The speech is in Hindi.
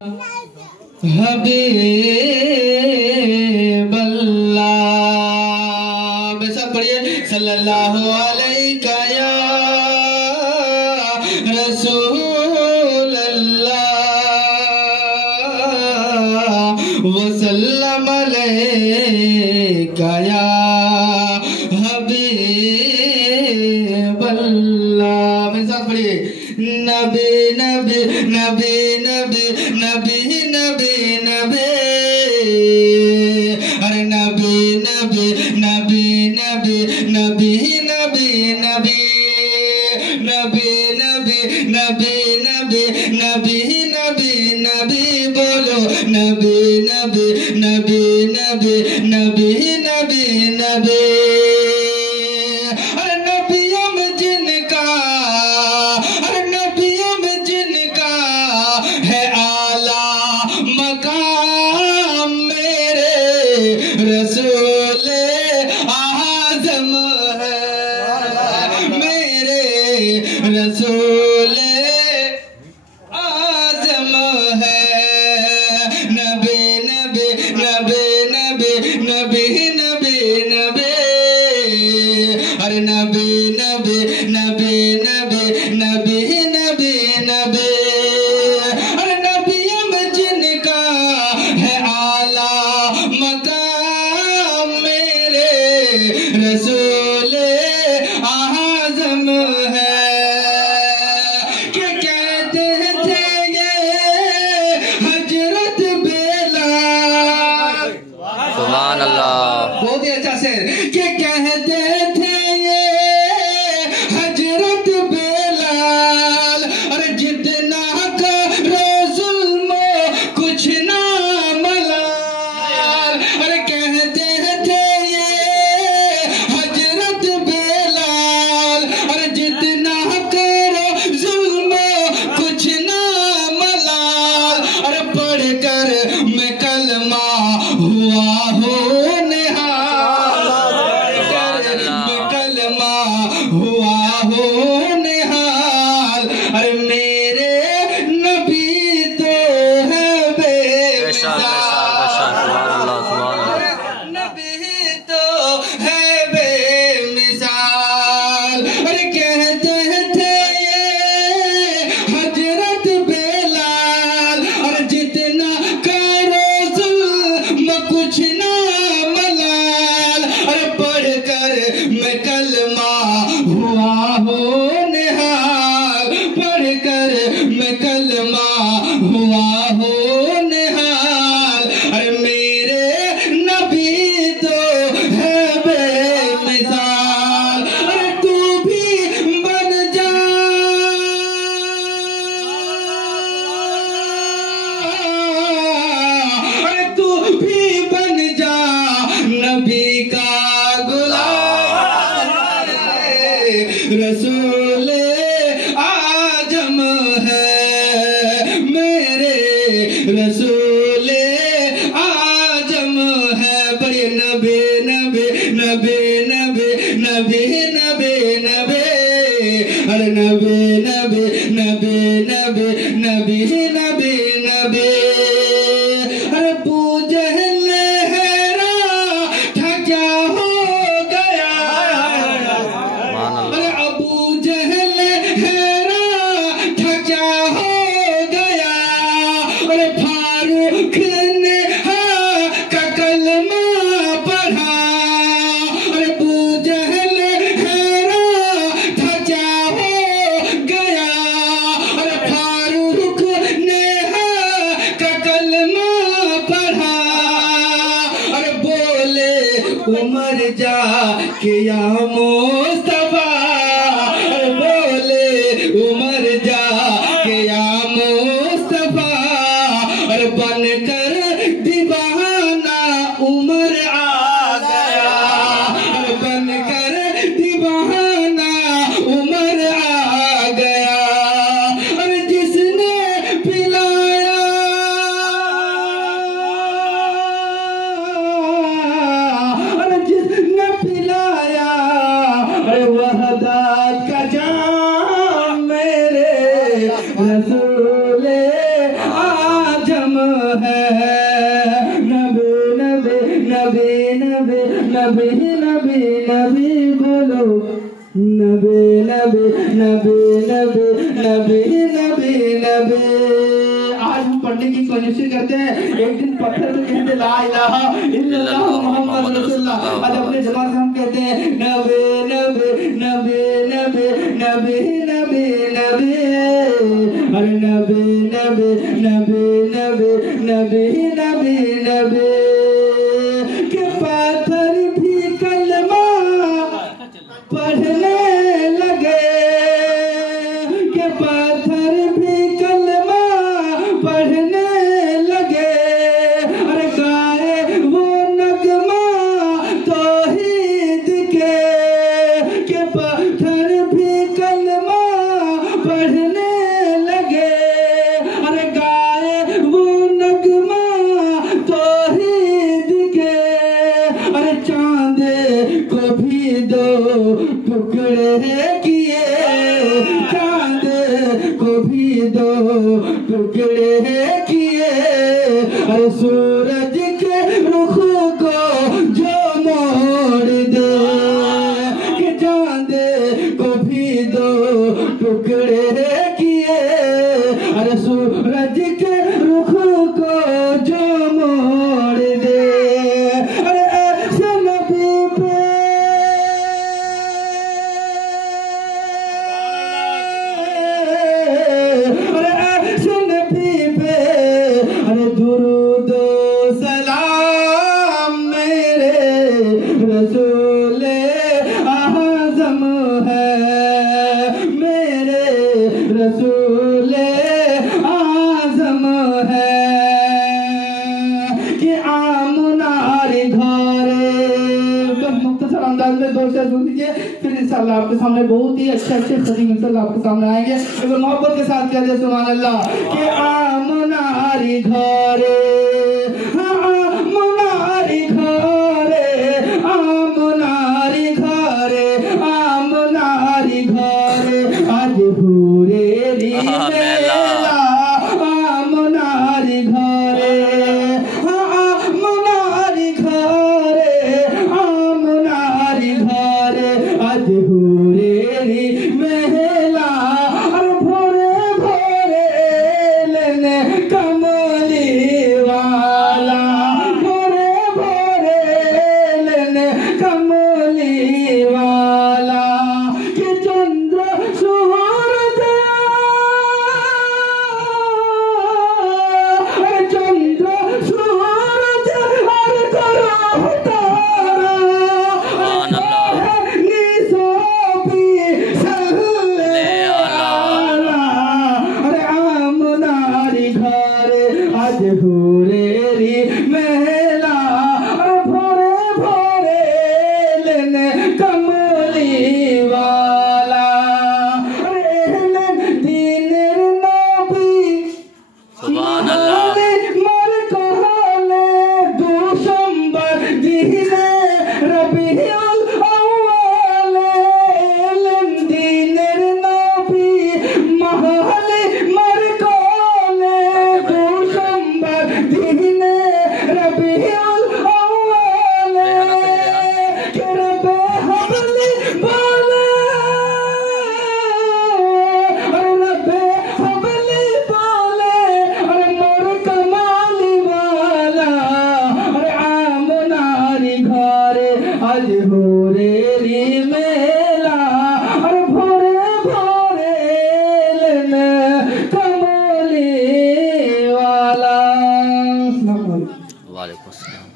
हबीब अल्लाह बेशक पढ़िए सल्लल्लाहु अलैका या रसूल अल्लाह वसल्लम अलैका या हबीब अल्लाह बेशक पढ़िए नबी नबी नबी नबी नबी नबी नबी अरे नबी नबी नबी नबी नबी नबी नबी नबी नबी नबी नबी नबी नबी नबी बोलो नबी नबी नबी नबी नबी नबी नबी अरे नबियों में जिनका अरे नबियों में जिनका है आला मकाम मेरे रसूल आज़म है मेरे रसूल आज़म है नबी नबी नबी नबी नबी नबी नबी अरे नबी नबी नबी नबी नबी नबी नबी अरे नबियों में जिनका है आला मकाम मेरे रसूल आज़म है क्या कहते थे ये हजरत बेलाल सुभान अल्लाह बहुत ही अच्छा शेर क्या कहते थे ये हजरत बेलाल अरे जितना करो जुल्म कुछ ना मलाल अरे कहते थे ये हजरत बेलाल अरे जितना करो जुल्म कुछ ना मलाल अरे पढ़कर मैं कलमा हुआ हो निहाल मैं कलमा हुआ हो निहाल अरे मेरे नबी तो है बेमिसाल नबी तो है बेमिसाल अरे कहते थे ये हजरत बेलाल अरे जितना करो जुल्म कुछ ना मलाल अरे पढ़कर मैं कलमा हुआ हो निहाल पढ़कर मैं कलमा हुआ हो निहाल अरे मेरे नबी तो है बेमिसाल अरे तू भी बन जा अरे तू भी बन जा नबी का गुलाम रसूल आजम है मेरे रसूल आजम है बड़े नबी नबी नबी नबी नबी नबी नबी अरे नबी नबी नबी नबी नबी नबी नबी अरे पूजा लहरा था क्या हो गया अरे अबू जहल हैरा था क्या हो गया अरे फारूक ने का कलमा पढ़ा अरे अबू जहल हैरा था क्या हो गया अरे फारूक ने का कलमा पढ़ा अरे बोले उमर जा के या मुस्तफा अरे बोले उमर जा के या मुस्तफा अरे बनकर दीवाना उमर आ गया अरे बनकर दीवाना उमर आ गया अरे जिसने पिलाया अरे जिसने पिलाया है। नबी नबी नबी नबी नबी नबी नबी बोलो, नबी नबी नबी नबी नबी नबी नबी। आज हम पढ़ने की कोशिश करते हैं, एक दिन पत्थर पे कहते ला इलाहा इल्लल्लाह मुहम्मद रसूलुल्लाह, आज अपने जबान से हम कहते हैं नबी नबी नबी नबी नबी नबी नबी, अरे नबी नबी नबी नबी नबी नबी नबी। के पत्थर भी कलमा पढ़ने लगे, के पत्थर भी कलमा पढ़ने लगे, अरे गाए वो नगमा तौहीद के पत्थर भी कलमा पढ़ने लगे, अरे गाए वो नगमा तौहीद के, अरे चांद को भी दो टुकड़े किए, चांद को भी दो टुकड़े किए, अरे सूरज के रुख को जो मोड़ दे, कि चांद को भी दो टुकड़े किए, अरे सूरज के रुख को जो मोड़ दे, अरे ऐसे नबी पे अरे दुरूद सलाम मेरे रसूल आज़म है, मेरे रसूल आज़म है, कि आमुनारी घरे। बस मुख्तसर अंदाज में दो शेर सुन लीजिए, फिर इंशाल्लाह आपके सामने बहुत ही अच्छे अच्छे खदीम इंशाल्लाह आपके सामने आएंगे। एक मोहब्बत के साथ कह दे सुभान अल्लाह, कि आमुनारी घरे, आमुनारी घरे, आमुनारी घरे, आमुनारी घरे, आज हुरेरी मेला, आमुनारी घरे, आमुनारी घरे, आमुनारी घरे, आज हुरेरी मेला, अरे भोरे भोरे लेने कमली वाला, भोरे भोरे लेने कमली वाला, कि चंद्र सूरज, अरे चंद्र सूरज अरे करो तारा, निसोपी सल्ले आला, अरे आमुनारी घरे, आज हुरेरी मेला, अरे भोरे भोरे लेने कमली वाला, अरे एहलन दीनेर नबी सुभान अल्लाह। मर कहले दुशंबर दीने रबीउल अव्वल, एहलन दीनेर नबी महले मर कहले दुशंबर दीने रबीउल अव्वल, के रबे हमली बोले, अरे रबे हमली बोले, अरे मोर कमाली वाला, अरे आमुनारी घरे, आज हुरेरी मेला, अरे भोरे भोरे लेने कमली वाला। वालेकुम अस्सलाम।